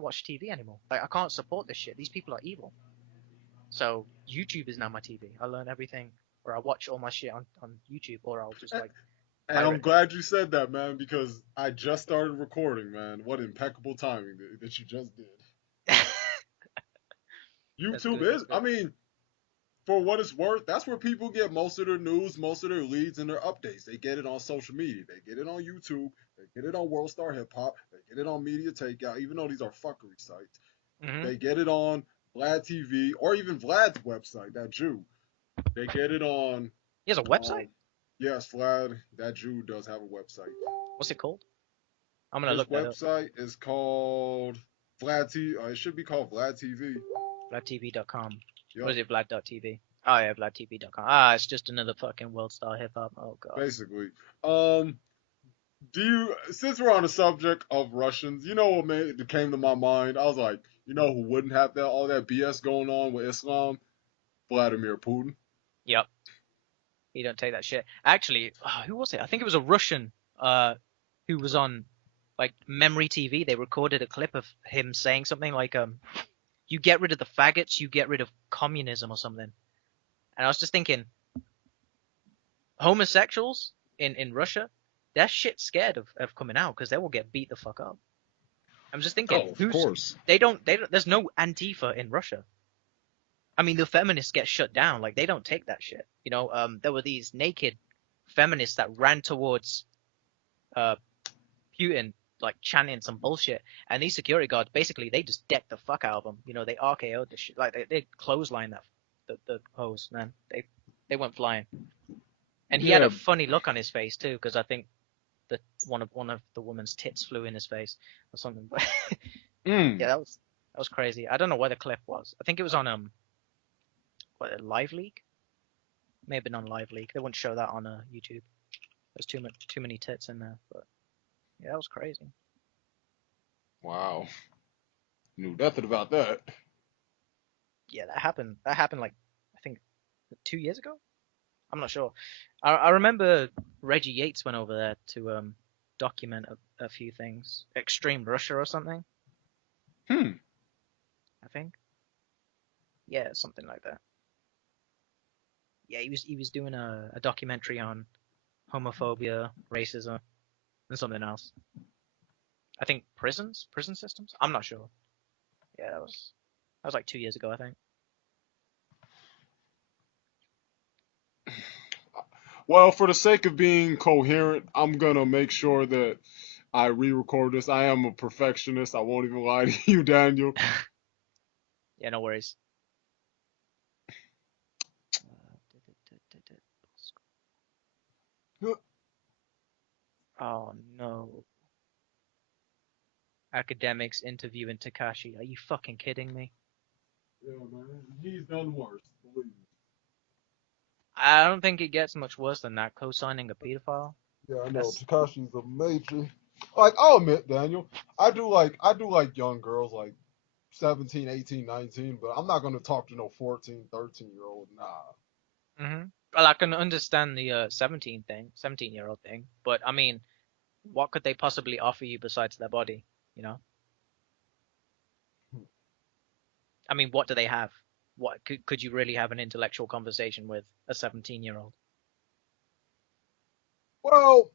watch TV anymore. Like I can't support this shit. These people are evil. So YouTube is now my TV. I learn everything, or I watch all my shit on YouTube, or I'll just like And I'm pirate glad you said that, man, because I just started recording, man. What impeccable timing that you just did. it. That's YouTube good. That's is, I good. mean, for what it's worth, that's where people get most of their news, most of their leads, and their updates. They get it on social media. They get it on YouTube. They get it on World Star Hip Hop. They get it on Media Takeout, even though these are fuckery sites. Hmm. They get it on Vlad TV or even Vlad's website, that Jew. They get it on, He has a website. um, yes, Vlad, that Jew does have a website. What's it called? I'm gonna His look that up. website is called Vlad T. It should be called Vlad TV. VladTV.com. What Yep, is it? Vlad.tv. Oh yeah, VladTV.com. Ah, it's just another fucking World Star Hip Hop. Oh god. basically. Um, do you? Since we're on the subject of Russians, you know what came to my mind? I was like, you know who wouldn't have that all that BS going on with Islam? Vladimir Putin. Yep. He don't take that shit. Actually, who was it? I think it was a Russian. Who was on like Memory TV. They recorded a clip of him saying something like, "You get rid of the faggots, you get rid of communism or something." And I was just thinking, homosexuals in Russia, they're shit scared of coming out because they will get beat the fuck up. I'm just thinking, Oh, of course. they don't, there's no Antifa in Russia. I mean, the feminists get shut down. Like, they don't take that shit. You know, there were these naked feminists that ran towards, uh, Putin, like, chanting some bullshit. And these security guards, basically, they just decked the fuck out of them. You know, they RKO'd the shit. Like, they clothesline the hose, man. They went flying. And he had Yeah. a funny look on his face, too, because I think that one of the woman's tits flew in his face or something. But Mm. yeah, that was crazy. I don't know where the clip was. I think it was on what, Live Leak? May have been on Live Leak. They wouldn't show that on YouTube. There's too many tits in there. But yeah, that was crazy. Wow. Knew nothing about that. Yeah, that happened. That happened like I think 2 years ago. I'm not sure. I remember Reggie Yates went over there to document a few things. Extreme Russia or something. Hmm. I think. Yeah, something like that. Yeah, he was doing a documentary on homophobia, racism, and something else. I think prison systems. I'm not sure. Yeah, that was like 2 years ago, I think. Well, for the sake of being coherent, I'm gonna make sure that I re-record this. I am a perfectionist. I won't even lie to you, Daniel. Yeah, no worries. Oh no. Academics interviewing Takashi. Are you fucking kidding me? Yeah, man. He's done worse, believe me. I don't think it gets much worse than that. Co-signing a pedophile. Yeah, I know. That's Takashi's a major. Like, I'll admit, Daniel, I do like young girls, like 17, 18, 19, but I'm not gonna talk to no 14, 13 year old. Nah. hmm Well, I can understand the 17-year-old thing, but I mean, what could they possibly offer you besides their body? You know? I mean, what do they have? What could you really have an intellectual conversation with a 17-year-old? Well,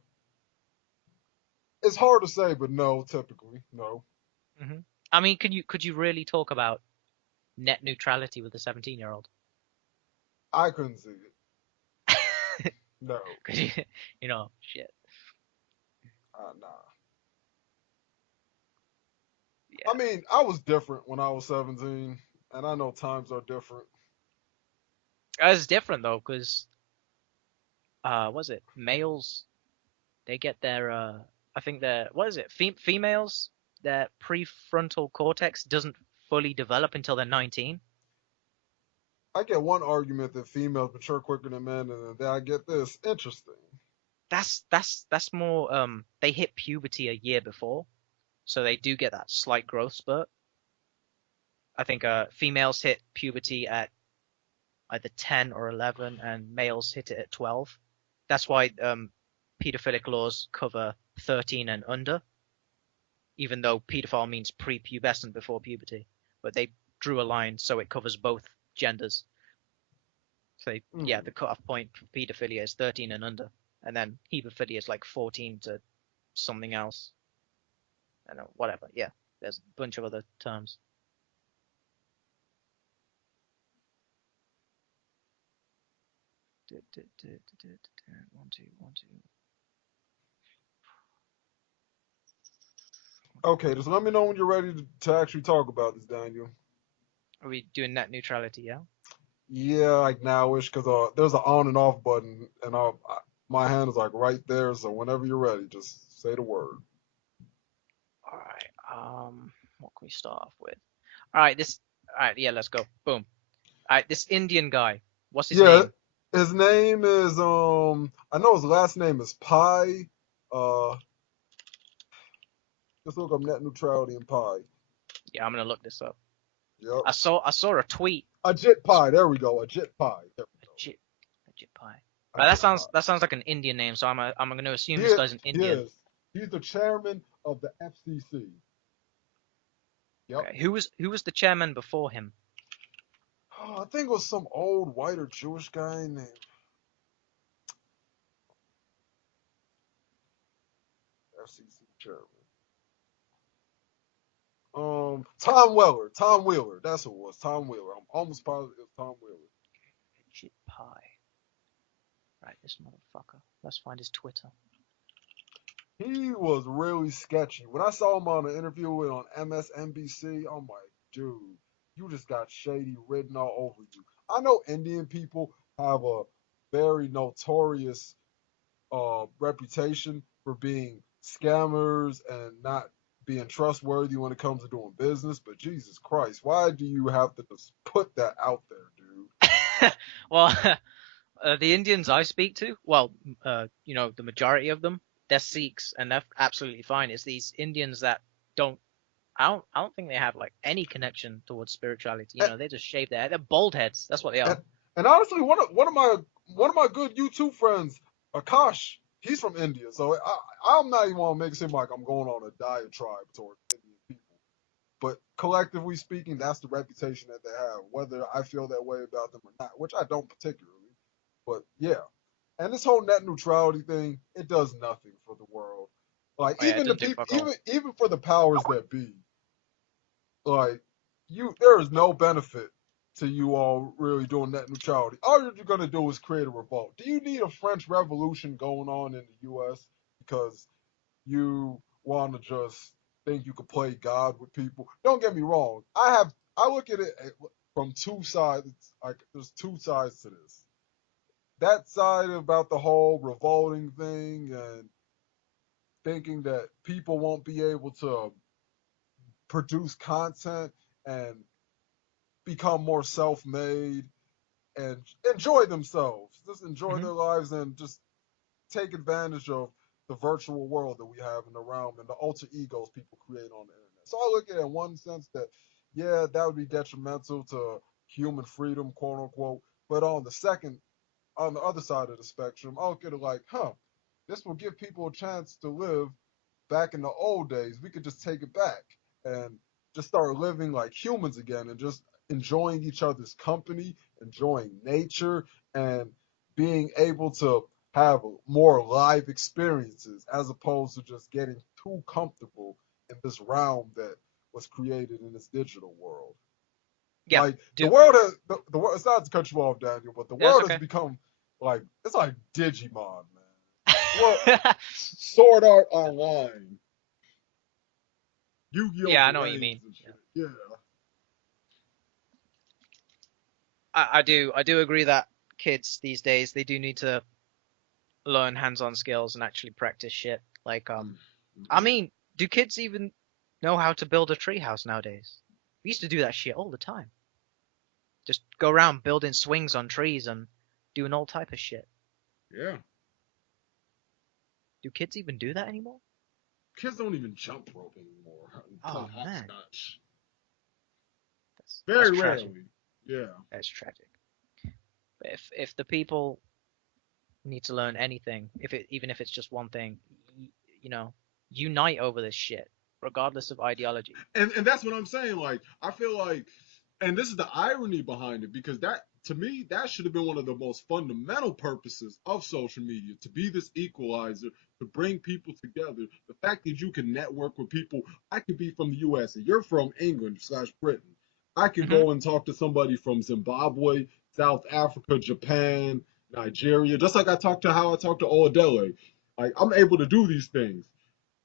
it's hard to say, but no, typically, no. Hmm. I mean, could you really talk about net neutrality with a 17-year-old? I couldn't see it. No. Could you, you know, shit. Nah. I Yeah, mean, I was different when I was 17, and I know times are different. it's different though, because was it males? They get their I think their what is it? Females, their prefrontal cortex doesn't fully develop until they're 19. I get one argument that females mature quicker than men, and then I get this. Interesting. That's more they hit puberty a year before, so they do get that slight growth spurt. I think females hit puberty at either 10 or 11, and males hit it at 12. That's why pedophilic laws cover 13 and under. even though pedophile means prepubescent, before puberty. But they drew a line so it covers both genders. So yeah, Mm. the cutoff point for pedophilia is 13 and under, and then hebephilia is like 14 to something else. I don't know, whatever. Yeah, there's a bunch of other terms. One, two, one, two. Okay, just let me know when you're ready to actually talk about this, Daniel. Are we doing net neutrality? Yeah. Yeah, like nowish, cause there's an on and off button, and my hand is like right there. So whenever you're ready, just say the word. All right. What can we start off with? All right. This. All right. Yeah. Let's go. Boom. All right. This Indian guy. What's his Yeah, name? his name is I know his last name is Pi. Just look up net neutrality and Pi. Yeah, I'm gonna look this up. Yep. I saw a tweet. Ajit Pi. There we go. Ajit Pi. There we Ajit, Ajit Pai. go. Right, that Ajit sounds Pi. that sounds like an Indian name, so I'm gonna assume He this is, guy's an he Indian. is. He's the chairman of the FCC. Yep. Okay. Who was the chairman before him? Oh, I think it was some old white or Jewish guy named FCC chairman. Tom Weller. Tom Wheeler. That's who it was. Tom Wheeler. I'm almost positive it was Tom Wheeler. Ajit Pai. Right, this motherfucker. Let's find his Twitter. He was really sketchy. When I saw him on an interview with on MSNBC, I'm like, dude, you just got shady written all over you. I know Indian people have a very notorious reputation for being scammers and not being trustworthy when it comes to doing business. But Jesus Christ, why do you have to just put that out there, dude? Well, the Indians I speak to, well, the majority of them, they're Sikhs, and they're absolutely fine. It's these Indians that don't. I don't think they have like any connection towards spirituality. And, They just shave their head. They're bald heads. That's what they are. and, and honestly, one of my good YouTube friends, Akash, he's from India, so I'm not even want to make it seem like I'm going on a diatribe towards Indian people. But collectively speaking, that's the reputation that they have. Whether I feel that way about them or not, which I don't particularly. But yeah, and this whole net neutrality thing, it does nothing for the world. Like Oh yeah, it even the doesn't do people, fuck all. even for the powers that be, like there is no benefit to you all really doing net neutrality. All you're gonna do is create a revolt. Do you need a French Revolution going on in the U.S. because you want to just think you could play God with people? Don't get me wrong. I look at it from two sides. Like there's two sides to this. That side about the whole revolting thing and thinking that people won't be able to produce content and become more self-made and enjoy themselves, just enjoy Hmm. their lives and just take advantage of the virtual world that we have in the realm and the alter egos people create on the internet. So I look at it in one sense that, yeah, that would be detrimental to human freedom, quote unquote. But on the other side of the spectrum, I look at it like, this will give people a chance to live back in the old days. We could just take it back and just start living like humans again and just enjoying each other's company, enjoying nature, and being able to have more live experiences as opposed to just getting too comfortable in this realm that was created in this digital world. Yeah, Like the do. world has the world. It's not to cut you off, Daniel, but the Yeah, that's world has okay. become like it's like Digimon, man. Well, Sword Art Online, Yu-Gi-Oh! Yeah, I know what you Brains mean. and Yeah. shit. Yeah, I do agree that kids these days they do need to learn hands-on skills and actually practice shit. Like I mm-hmm. mean, do kids even know how to build a treehouse nowadays? We used to do that shit all the time. Just go around building swings on trees and doing all type of shit. Yeah. Do kids even do that anymore? Kids don't even jump rope anymore and play Oh man, hopscotch. that's Very tragic. rarely. Yeah. That's tragic. But if the people need to learn anything, if it even if it's just one thing, you know, unite over this shit. regardless of ideology. And that's what I'm saying. Like, I feel like, and this is the irony behind it, because that, to me, that should have been one of the most fundamental purposes of social media, to be this equalizer, to bring people together. The fact that you can network with people, I could be from the U.S. and you're from England slash Britain. I could Hmm. go and talk to somebody from Zimbabwe, South Africa, Japan, Nigeria, just like how I talk to Oladele. Like, I'm able to do these things,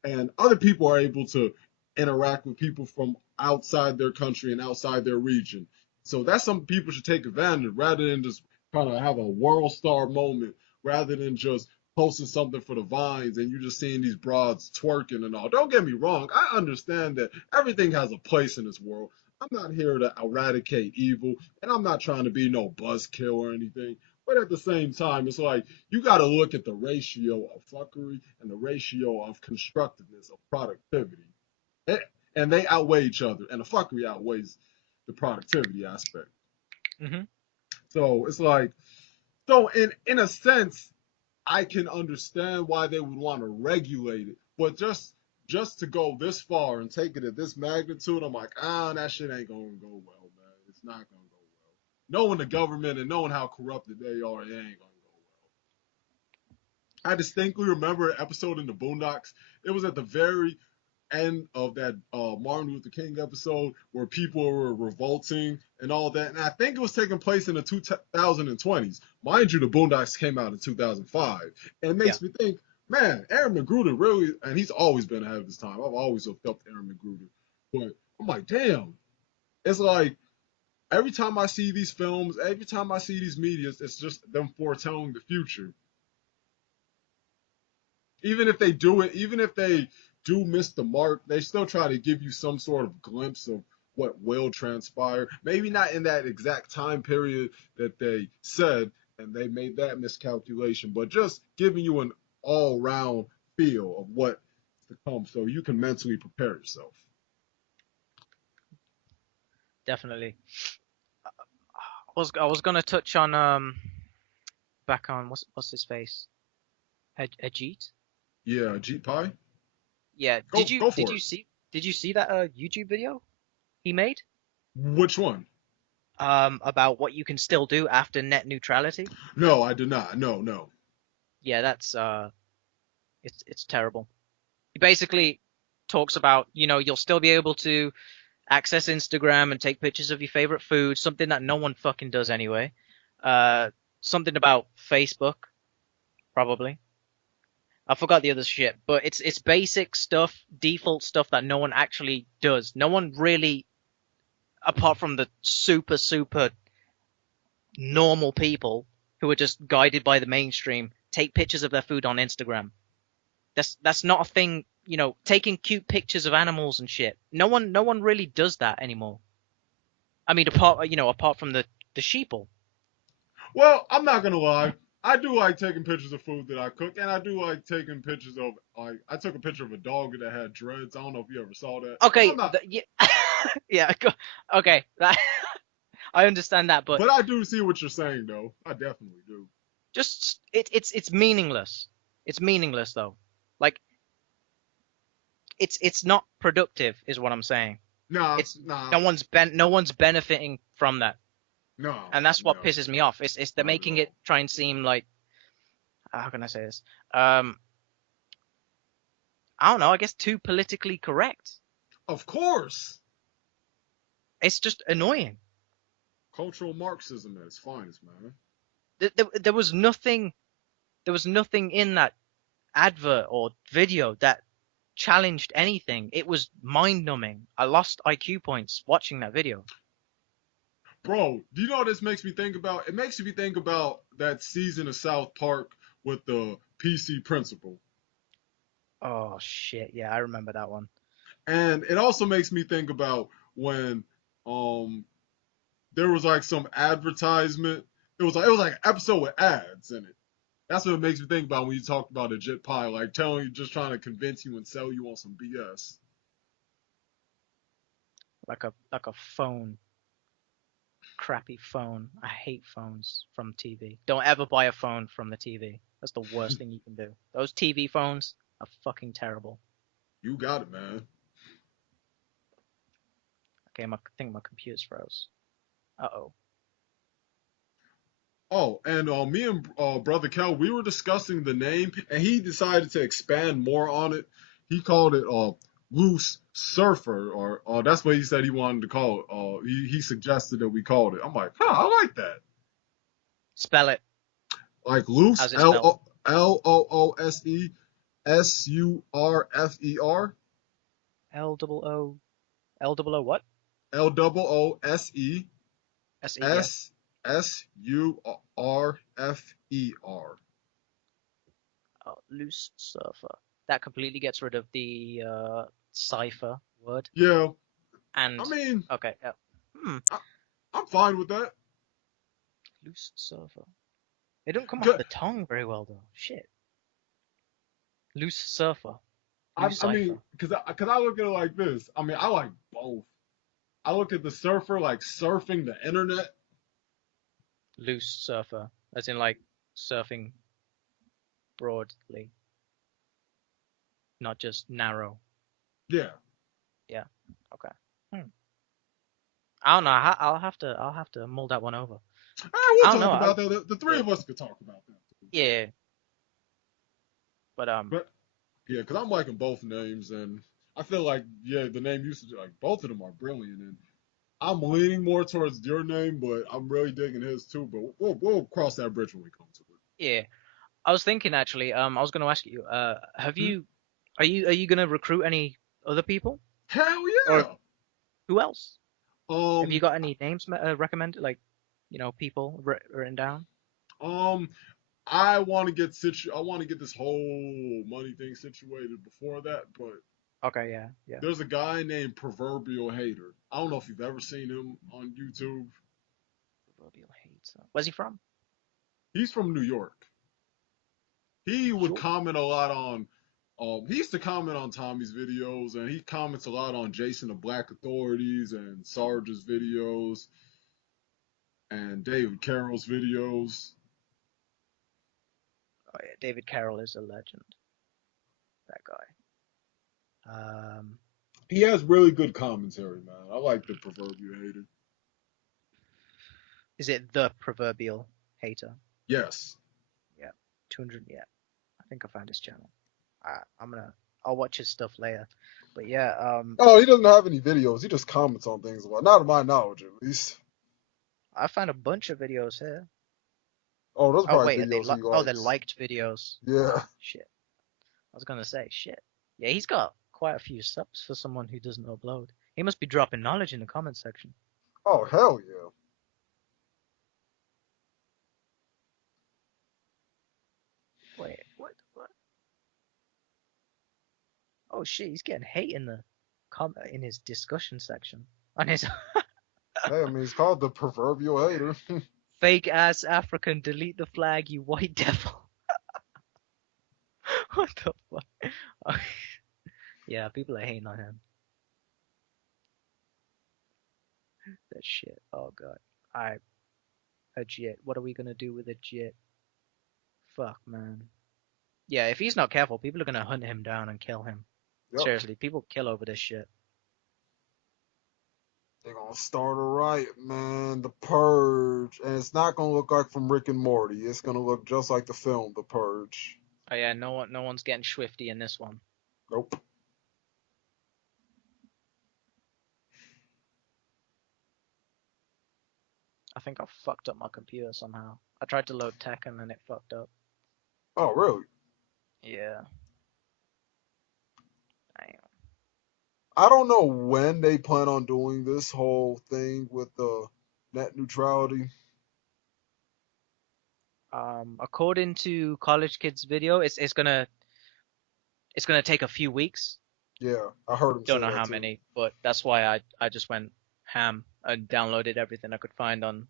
and other people are able to interact with people from outside their country and outside their region. So that's something people should take advantage of, rather than just kind of have a world star moment, rather than just posting something for the vines and you just seeing these broads twerking and all. Don't get me wrong, I understand that everything has a place in this world. I'm not here to eradicate evil, and I'm not trying to be no buzzkill or anything. But at the same time, it's like you got to look at the ratio of fuckery and the ratio of constructiveness of productivity. Eh, and they outweigh each other, and the fuckery outweighs the productivity aspect. Hmm. So it's like, so in a sense, I can understand why they would want to regulate it, but just to go this far and take it at this magnitude, I'm like, that shit ain't gonna go well, man. It's not gonna go well. Knowing the government and knowing how corrupted they are, it ain't gonna go well. I distinctly remember an episode in the Boondocks. It was at the very end of that Martin Luther King episode where people were revolting and all that. And I think it was taking place in the 2020s. Mind you, the Boondocks came out in 2005. And it Yeah. makes me think, man, Aaron McGruder really, and he's always been ahead of his time. I've always looked up to Aaron McGruder. But I'm like, damn. It's like every time I see these films, every time I see these medias, it's just them foretelling the future. Even if they do it, even if they do miss the mark, they still try to give you some sort of glimpse of what will transpire. Maybe not in that exact time period that they said, and they made that miscalculation, but just giving you an all round feel of what's to come so you can mentally prepare yourself. Definitely. I was gonna touch on back on what's his face? Ajit? Yeah, Jeet Pie? Yeah. Go go Did for you it. see that YouTube video he made? Which one? About what you can still do after net neutrality? No, I did not. No, no. Yeah, that's it's terrible. He basically talks about, you'll still be able to access Instagram and take pictures of your favorite food, something that no one fucking does anyway. Uh, Something about Facebook, probably. I forgot the other shit, but it's basic stuff, default stuff that no one actually does. No one really, apart from the super normal people who are just guided by the mainstream, take pictures of their food on Instagram. That's not a thing, taking cute pictures of animals and shit. No one really does that anymore. I mean, apart from the sheeple. Well, I'm not gonna lie. I do like taking pictures of food that I cook, and I do like taking pictures of, like, I took a picture of a dog that had dreads. I don't know if you ever saw that. I'm Okay, not, yeah, yeah, okay, that I understand that, but but I do see what you're saying though. I definitely do. just it's meaningless. It's meaningless though. Like it's not productive, is what I'm saying. Nah, It's nah, no one's benefiting from that, no, and that's what no, pisses me off. It's they're not at making it all. try and seem like, how can I say this? Um, I don't know. I guess too politically correct. Of course, It's just annoying. cultural Marxism at its finest, man. There was nothing. There was nothing in that advert or video that challenged anything. It was mind numbing. I lost IQ points watching that video. Bro, do you know what this makes me think about? It makes me think about that season of South Park with the PC principal. Oh shit! Yeah, I remember that one. And it also makes me think about when um there was like some advertisement. It was like an episode with ads in it. That's what it makes me think about when you talked about a Jit Pie, like telling you, just trying to convince you and sell you on some BS. Like a phone, crappy phone. I hate phones from TV. Don't ever buy a phone from the TV. That's the worst thing you can do. Those TV phones are fucking terrible. You got it, man. Okay, I think my computer's froze. Uh-oh. Oh, and me and brother Kel, we were discussing the name, and he decided to expand more on it. He called it loose surfer, or that's what he said he wanted to call it. He suggested that we called it. I'm like, huh, I like that. Spell it. Like loose, How's it spelled? Loossurfer, L double O L double O what? Loose S E, yeah. Surfer. Oh, loose surfer. That completely gets rid of the cipher word. Yeah, I And mean, okay, yeah. Hmm. I, I'm fine with that. Loose surfer. It don't come off 'Cause- the tongue very well though. Shit. Loose surfer. I, Loose I mean, cipher. cause I look at it like this. I mean, I like both. I look at the surfer like surfing the internet. Loose surfer. As in like surfing broadly, not just narrow. Yeah. Yeah. Okay. Hmm. I don't know. I'll have to mull that one over. All right, we'll I don't know. talk about that. The three Yeah. of us could talk about that. Yeah. But But yeah, because I'm liking both names, and I feel like yeah, the name usage, like both of them are brilliant, and I'm leaning more towards your name, but I'm really digging his too. But we'll cross that bridge when we come to yeah. I was thinking actually. I was going to ask you. Have it. you? Are you going to recruit any other people Hell or yeah. who else? Have you Um, got any names recommended? Like, people written down? um, I want to get I want to get this whole money thing situated before that, but Okay. Yeah. Yeah. there's a guy named Proverbial Hater. I don't know if you've ever seen him on YouTube. Proverbial hater. Where's he from? He's from New York. He would Sure. comment a lot on. He used to comment on Tommy's videos, and he comments a lot on Jason the Black Authorities and Sarge's videos and David Carroll's videos. Oh yeah. David Carroll is a legend. That guy. Um. He has really good commentary, man. I like the Proverbial Hater. Is it the proverbial hater? Yes. Yeah. 200. Yeah. I think I found his channel. I'm gonna. I'll watch his stuff later. But yeah. Oh, he doesn't have any videos. He just comments on things a lot. Not to my knowledge, at least. I found a bunch of videos here. Oh, those are Oh probably wait, videos he oh they're likes. liked videos. Yeah. Shit. I was gonna say shit. Yeah, he's got quite a few subs for someone who doesn't upload. He must be dropping knowledge in the comment section. Oh, hell yeah. Wait, what? What? Oh shit, he's getting hate in the in his discussion section on his Hey, I mean, he's called the Proverbial Hater. fake ass African. Delete the flag, you white devil. What the fuck? Yeah, people are hating on him. That shit. Oh god. Alright, a jit. What are we gonna do with a jit? Fuck, man. Yeah, if he's not careful, people are gonna hunt him down and kill him. Yep. Seriously, people kill over this shit. They're gonna start a riot, man. The Purge. And it's not gonna look like from Rick and Morty. It's gonna look just like the film, The Purge. Oh yeah, no one's getting swifty in this one. Nope. I think I fucked up my computer somehow. I tried to load tech and then it fucked up. Oh, really? Yeah. Damn. I don't know when they plan on doing this whole thing with the net neutrality. According to College Kids video, it's gonna take a few weeks. Yeah, I heard him Don't say know that how too. many, but that's why I just went ham and downloaded everything I could find on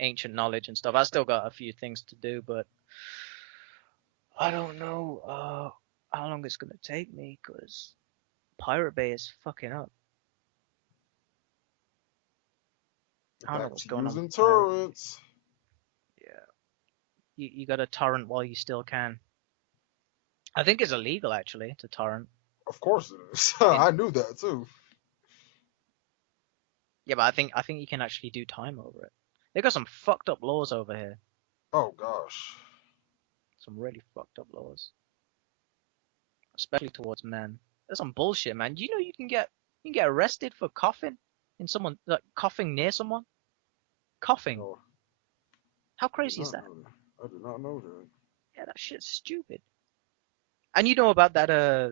ancient knowledge and stuff. I still got a few things to do, but I don't know how long it's gonna take me because Pirate Bay is fucking up. Get I don't know back what's to going on with using Pirate Bay. torrents. Yeah, you got to torrent while you still can. I think it's illegal actually to torrent Of course it is. in I knew that too. Yeah, but I think you can actually do time over it. They got some fucked up laws over here. Oh gosh. Some really fucked up laws, especially towards men. There's some bullshit, man. You know you can get arrested for coughing in someone like coughing near someone. Coughing. No, How I did crazy is not that? know that. I did not know that. Yeah, that shit's stupid. And you know about that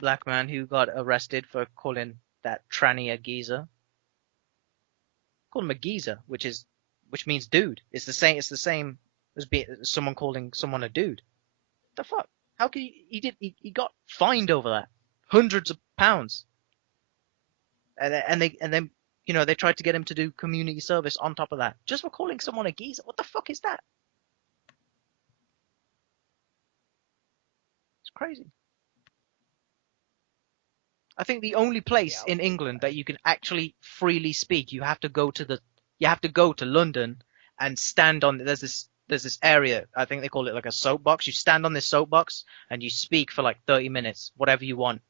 black man who got arrested for calling that tranny a geezer? Called him a geezer, which means dude. It's the same as someone calling someone a dude. The fuck? How could he got fined over that? Hundreds of pounds. And then they tried to get him to do community service on top of that. Just for calling someone a geezer. What the fuck is that? It's crazy. I think the only Yeah, place I in would think England that. that you can actually freely speak, you have to go to London and stand on there's this area, I think they call it like a soapbox. You stand on this soapbox and you speak for like 30 minutes, whatever you want.